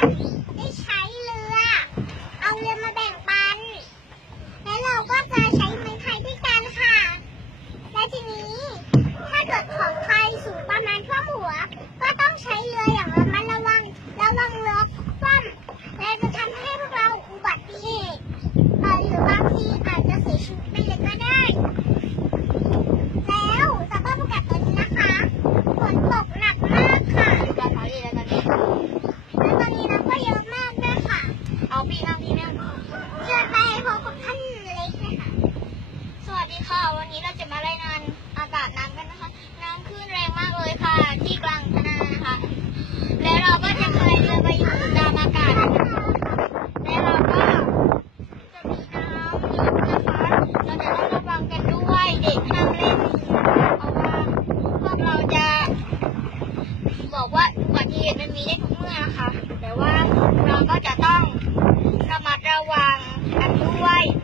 Thank you. องปีน้องที่แม่เชิญไปพบกับท่านเล็กนะคะ สวัสดีค่ะ วันนี้เราจะมารายงานอากาศน้ำกันนะคะ น้ำขึ้นแรงมากเลยค่ะ ที่กลางพนานะคะ และเราก็จะเคยเรือไปอยู่ตามอากาศและเราก็จะมีน้ำเยอะนะคเราจะต้องระวังกันด้วยเด็กห้ามเล่นเพราะว่าพวกเราจะบอกว่าอุบัติเหตุมันมีได้ทุกเมื่อนะคะ แต่ว่าเราก็จะต้อง Why?